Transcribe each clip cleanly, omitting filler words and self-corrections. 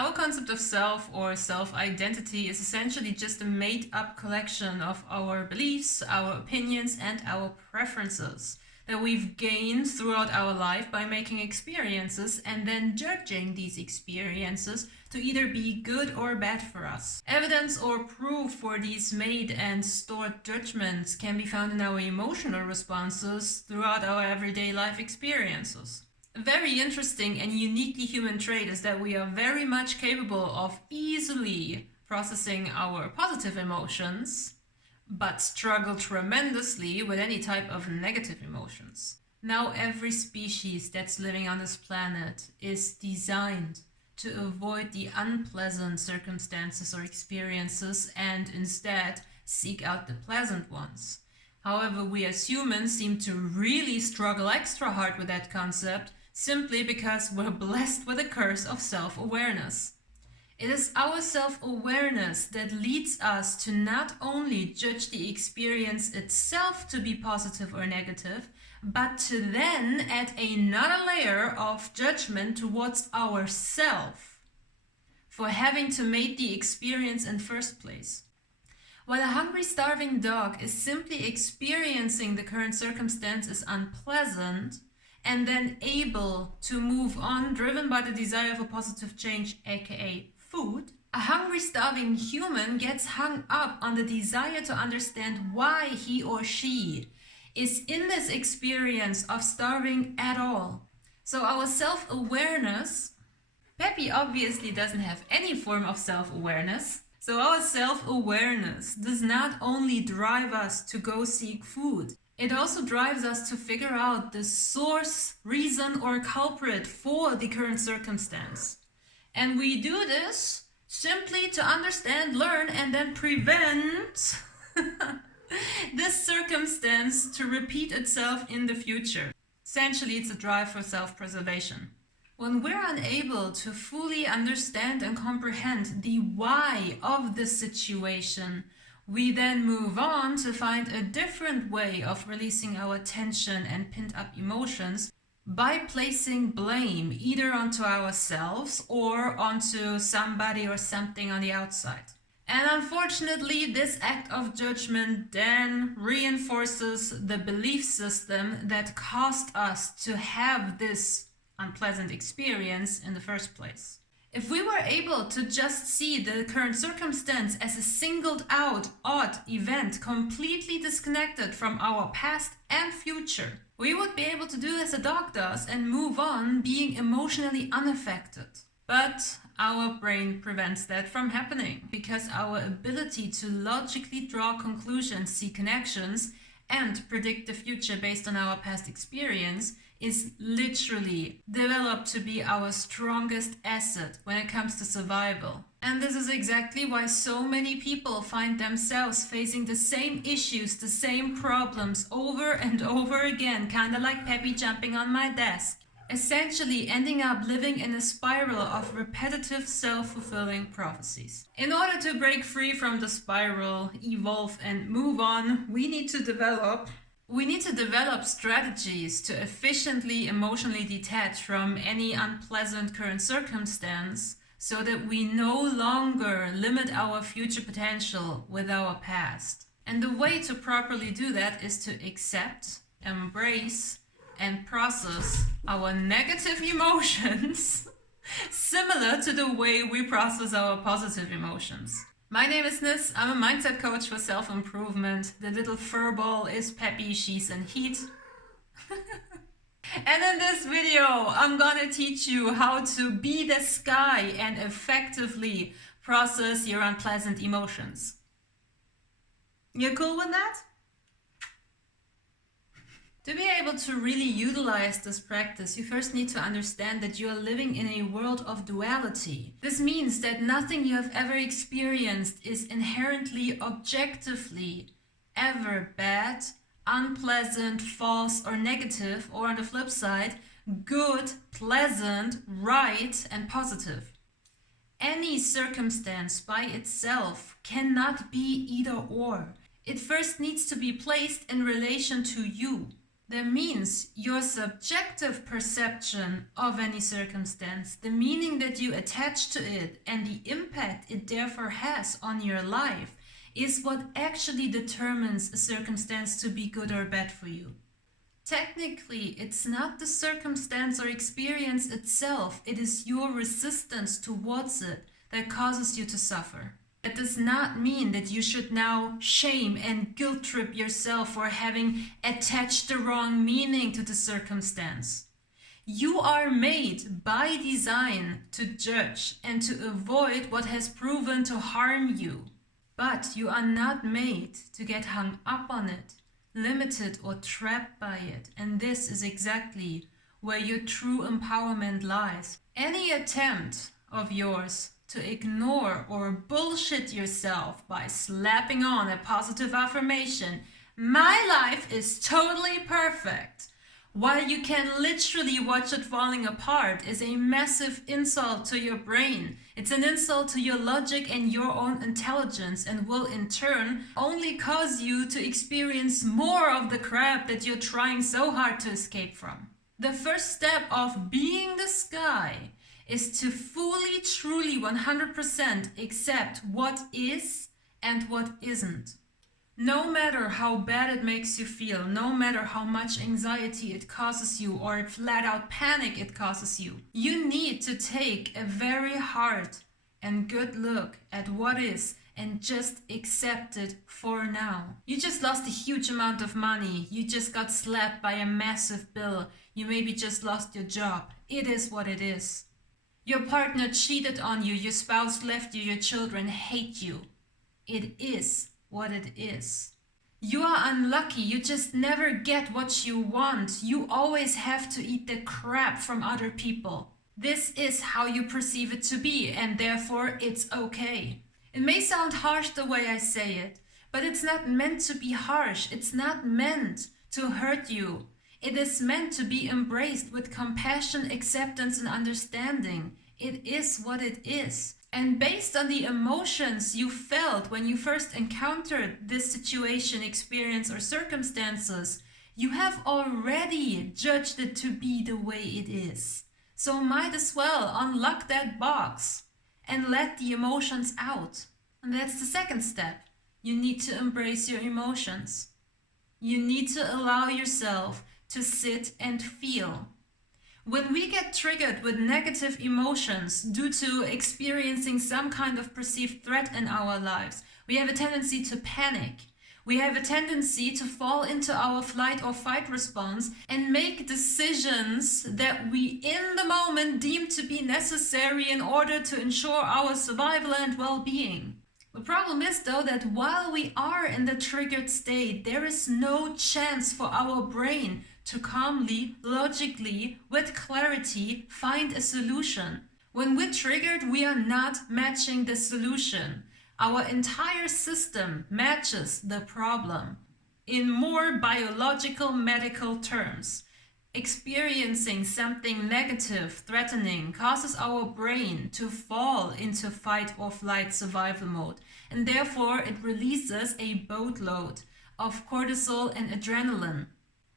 Our concept of self or self-identity is essentially just a made-up collection of our beliefs, our opinions, and our preferences that we've gained throughout our life by making experiences and then judging these experiences to either be good or bad for us. Evidence or proof for these made and stored judgments can be found in our emotional responses throughout our everyday life experiences. A very interesting and uniquely human trait is that we are very much capable of easily processing our positive emotions, but struggle tremendously with any type of negative emotions. Now, every species that's living on this planet is designed to avoid the unpleasant circumstances or experiences and instead seek out the pleasant ones. However, we as humans seem to really struggle extra hard with that concept simply because we're blessed with a curse of self-awareness. It is our self-awareness that leads us to not only judge the experience itself to be positive or negative, but to then add another layer of judgment towards ourself for having to make the experience in first place. While a hungry, starving dog is simply experiencing the current circumstance as unpleasant, and then able to move on, driven by the desire of a positive change, aka food, a hungry, starving human gets hung up on the desire to understand why he or she is in this experience of starving at all. So our self-awareness, Peppy obviously doesn't have any form of self-awareness. So our self-awareness does not only drive us to go seek food, it also drives us to figure out the source, reason, or culprit for the current circumstance. And we do this simply to understand, learn, and then prevent this circumstance to repeat itself in the future. Essentially, it's a drive for self-preservation. When we're unable to fully understand and comprehend the why of the situation, we then move on to find a different way of releasing our tension and pent-up emotions by placing blame either onto ourselves or onto somebody or something on the outside. And unfortunately, this act of judgment then reinforces the belief system that caused us to have this unpleasant experience in the first place. If we were able to just see the current circumstance as a singled out, odd event completely disconnected from our past and future, we would be able to do as a dog does and move on being emotionally unaffected. But our brain prevents that from happening because our ability to logically draw conclusions, see connections, and predict the future based on our past experience is literally developed to be our strongest asset when it comes to survival. And this is exactly why so many people find themselves facing the same issues, the same problems over and over again, kind of like Peppy jumping on my desk. Essentially ending up living in a spiral of repetitive self-fulfilling prophecies. In order to break free from the spiral, evolve and move on, we need to develop strategies to efficiently emotionally detach from any unpleasant current circumstance so that we no longer limit our future potential with our past. And the way to properly do that is to accept, embrace, and process our negative emotions similar to the way we process our positive emotions. My name is Nis, I'm a mindset coach for self-improvement. The little furball is Peppy, she's in heat. And in this video, I'm gonna teach you how to be the sky and effectively process your unpleasant emotions. You cool with that? To be able to really utilize this practice, you first need to understand that you are living in a world of duality. This means that nothing you have ever experienced is inherently, objectively, ever bad, unpleasant, false, or negative, or on the flip side, good, pleasant, right, and positive. Any circumstance by itself cannot be either or. It first needs to be placed in relation to you. That means your subjective perception of any circumstance, the meaning that you attach to it, and the impact it therefore has on your life is what actually determines a circumstance to be good or bad for you. Technically, it's not the circumstance or experience itself, it is your resistance towards it that causes you to suffer. That does not mean that you should now shame and guilt trip yourself for having attached the wrong meaning to the circumstance. You are made by design to judge and to avoid what has proven to harm you. But you are not made to get hung up on it, limited or trapped by it. And this is exactly where your true empowerment lies. Any attempt of yours to ignore or bullshit yourself by slapping on a positive affirmation, "My life is totally perfect," while you can literally watch it falling apart, is a massive insult to your brain. It's an insult to your logic and your own intelligence, and will in turn only cause you to experience more of the crap that you're trying so hard to escape from. The first step of being this guy is to fully, truly, 100% accept what is and what isn't. No matter how bad it makes you feel, no matter how much anxiety it causes you or flat out panic it causes you, you need to take a very hard and good look at what is and just accept it for now. You just lost a huge amount of money. You just got slapped by a massive bill. You maybe just lost your job. It is what it is. Your partner cheated on you, your spouse left you, your children hate you. It is what it is. You are unlucky, you just never get what you want. You always have to eat the crap from other people. This is how you perceive it to be, and therefore it's okay. It may sound harsh the way I say it, but it's not meant to be harsh. It's not meant to hurt you. It is meant to be embraced with compassion, acceptance, and understanding. It is what it is. And based on the emotions you felt when you first encountered this situation, experience, or circumstances, you have already judged it to be the way it is. So might as well unlock that box and let the emotions out. And that's the second step. You need to embrace your emotions. You need to allow yourself to sit and feel. When we get triggered with negative emotions due to experiencing some kind of perceived threat in our lives, we have a tendency to panic. We have a tendency to fall into our flight or fight response and make decisions that we in the moment deem to be necessary in order to ensure our survival and well-being. The problem is, though, that while we are in the triggered state, there is no chance for our brain to calmly, logically, with clarity, find a solution. When we're triggered, we are not matching the solution. Our entire system matches the problem. In more biological, medical terms, experiencing something negative, threatening, causes our brain to fall into fight or flight survival mode, and therefore it releases a boatload of cortisol and adrenaline.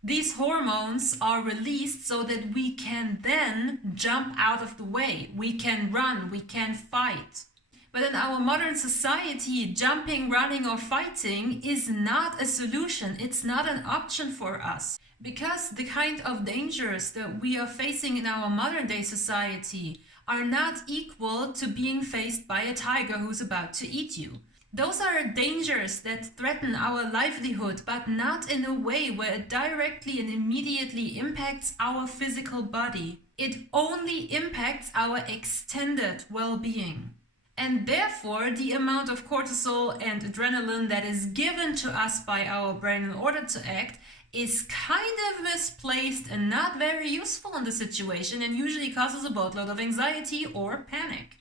These hormones are released so that we can then jump out of the way. We can run, we can fight. But in our modern society, jumping, running, or fighting is not a solution. It's not an option for us. Because the kind of dangers that we are facing in our modern day society are not equal to being faced by a tiger who's about to eat you. Those are dangers that threaten our livelihood, but not in a way where it directly and immediately impacts our physical body. It only impacts our extended well-being. And therefore, the amount of cortisol and adrenaline that is given to us by our brain in order to act is kind of misplaced and not very useful in the situation, and usually causes a boatload of anxiety or panic.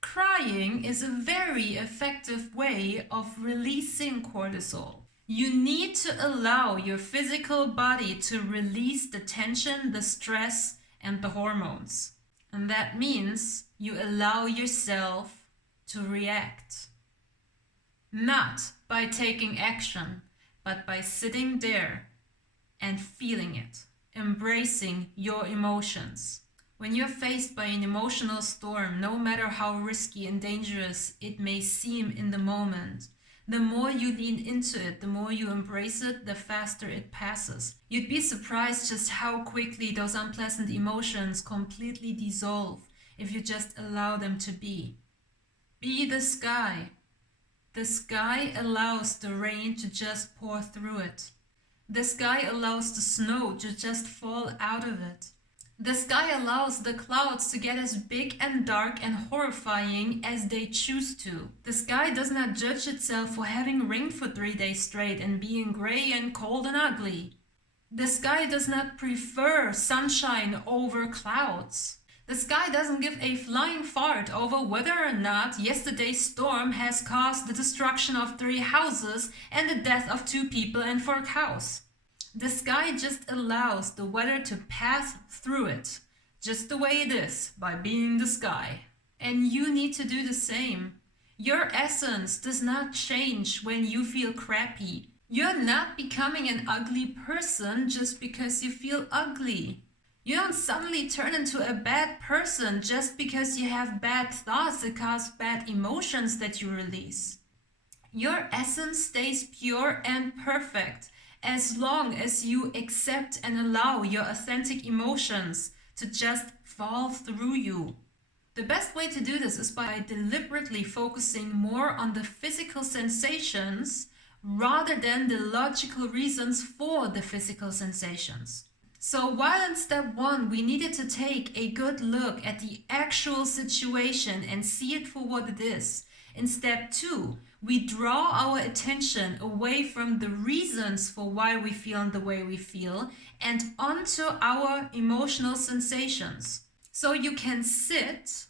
Crying is a very effective way of releasing cortisol. You need to allow your physical body to release the tension, the stress, and the hormones. And that means you allow yourself to react. Not by taking action, but by sitting there and feeling it, embracing your emotions. When you're faced by an emotional storm, no matter how risky and dangerous it may seem in the moment, the more you lean into it, the more you embrace it, the faster it passes. You'd be surprised just how quickly those unpleasant emotions completely dissolve if you just allow them to be. Be the sky. The sky allows the rain to just pour through it. The sky allows the snow to just fall out of it. The sky allows the clouds to get as big and dark and horrifying as they choose to. The sky does not judge itself for having rain for 3 days straight and being gray and cold and ugly. The sky does not prefer sunshine over clouds. The sky doesn't give a flying fart over whether or not yesterday's storm has caused the destruction of 3 houses and the death of 2 people and 4 cows. The sky just allows the weather to pass through it, just the way it is, by being the sky. And you need to do the same. Your essence does not change when you feel crappy. You're not becoming an ugly person just because you feel ugly. You don't suddenly turn into a bad person just because you have bad thoughts that cause bad emotions that you release. Your essence stays pure and perfect as long as you accept and allow your authentic emotions to just fall through you. The best way to do this is by deliberately focusing more on the physical sensations rather than the logical reasons for the physical sensations. So while in step 1 we needed to take a good look at the actual situation and see it for what it is, in step 2 we draw our attention away from the reasons for why we feel the way we feel and onto our emotional sensations. So you can sit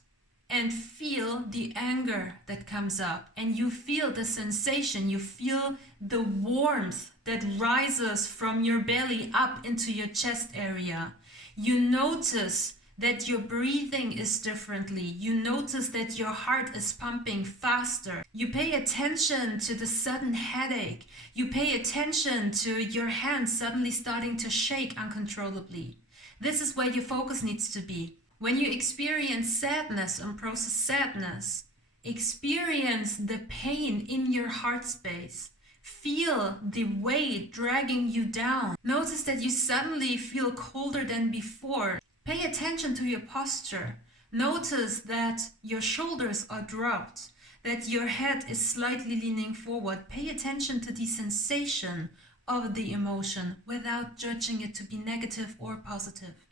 and feel the anger that comes up, and you feel the sensation, you feel the warmth that rises from your belly up into your chest area. You notice that your breathing is differently. You notice that your heart is pumping faster. You pay attention to the sudden headache. You pay attention to your hands suddenly starting to shake uncontrollably. This is where your focus needs to be. When you experience sadness and process sadness, experience the pain in your heart space. Feel the weight dragging you down. Notice that you suddenly feel colder than before. Pay attention to your posture. Notice that your shoulders are dropped, that your head is slightly leaning forward. Pay attention to the sensation of the emotion without judging it to be negative or positive.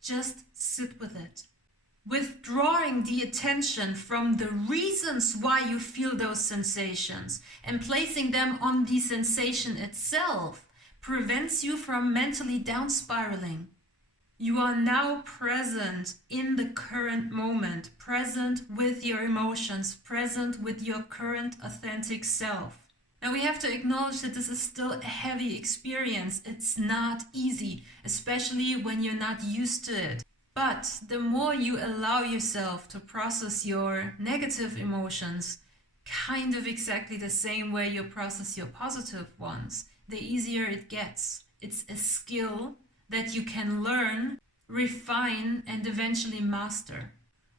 Just sit with it. Withdrawing the attention from the reasons why you feel those sensations and placing them on the sensation itself prevents you from mentally down spiraling. You are now present in the current moment, present with your emotions, present with your current authentic self. Now we have to acknowledge that this is still a heavy experience. It's not easy, especially when you're not used to it. But the more you allow yourself to process your negative emotions, kind of exactly the same way you process your positive ones, the easier it gets. It's a skill that you can learn, refine, and eventually master.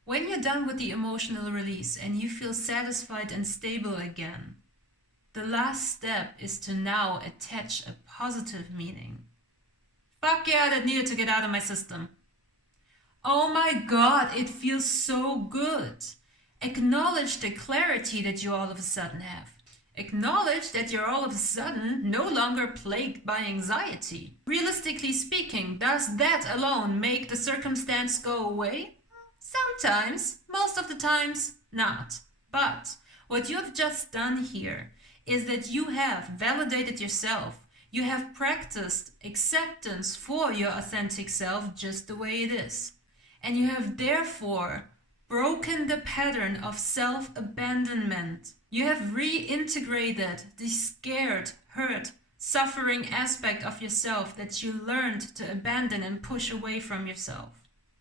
When you're done with the emotional release and you feel satisfied and stable again, the last step is to now attach a positive meaning. Fuck yeah, that needed to get out of my system. Oh my god, it feels so good. Acknowledge the clarity that you all of a sudden have. Acknowledge that you're all of a sudden no longer plagued by anxiety. Realistically speaking, does that alone make the circumstance go away? Sometimes, most of the times, not. But what you have just done here is that you have validated yourself. You have practiced acceptance for your authentic self just the way it is. And you have therefore broken the pattern of self-abandonment. You have reintegrated the scared, hurt, suffering aspect of yourself that you learned to abandon and push away from yourself.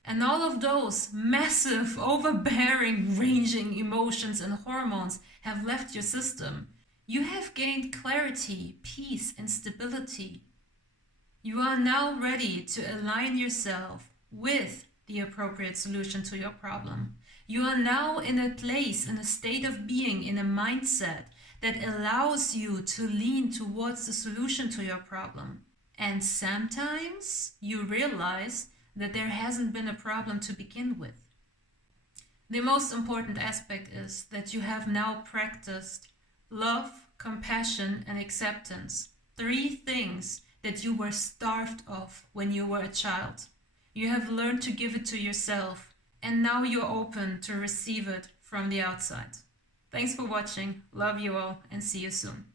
And all of those massive, overbearing, ranging emotions and hormones have left your system. You have gained clarity, peace, and stability. You are now ready to align yourself with the appropriate solution to your problem. You are now in a place, in a state of being, in a mindset that allows you to lean towards the solution to your problem. And sometimes you realize that there hasn't been a problem to begin with. The most important aspect is that you have now practiced love, compassion, and acceptance. 3 things that you were starved of when you were a child. You have learned to give it to yourself, and now you're open to receive it from the outside. Thanks for watching. Love you all, and see you soon.